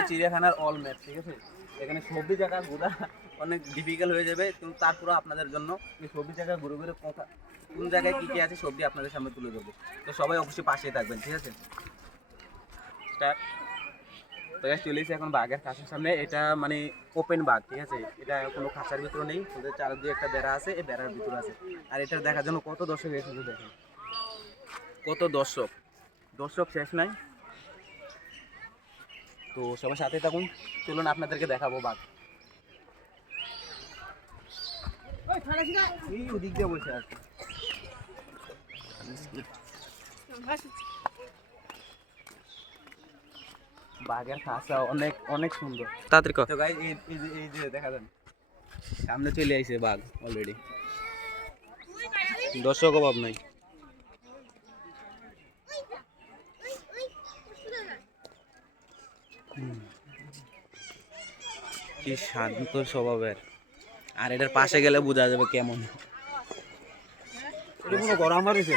হচ্ছে চিড়িয়াখানার all map, ঠিক আছে? এখানে সবজি জায়গা ঘোরা অনেক ডিফিকাল্ট হয়ে যাবে, কিন্তু তারপরে আপনাদের জন্য এই সবজি জায়গা ঘুরে ঘুরে কোন জায়গায় কী কী আছে সবজি আপনাদের সামনে তুলে ধরবো। তো সবাই অবশ্যই পাশেই থাকবেন, ঠিক আছে? স্টার্ট। তো চলে এসেছি এখন বাঘের খাঁচার সামনে। এটা মানে ওপেন বাঘ, ঠিক আছে? এটা কোনো খাঁচার ভিতরে নেই, ওদের চারদিকে একটা বেড়া আছে, এই বেড়ার ভিতরে আছে। আর এটা দেখার জন্য কত দর্শক এসেছে দেখেন, কত দর্শক, দর্শক শেষ নাই। তো সবার সাথে থাকুন, চলুন আপনাদেরকে দেখাবো বাঘ। এই ওদিক দিয়ে বসে আছে। বাঘের খাঁচা অনেক অনেক সুন্দর, তাড়াতাড়ি কর। তো গাইস এই যে দেখা যান সামনে চলে আইছে বাঘ অলরেডি, দর্শক অভাব নাই। কি শান্ত স্বভাবের, আর এটার পাশে গেলে বোঝা যাবে কেমন। এটা কোনো গরম হয়েছে।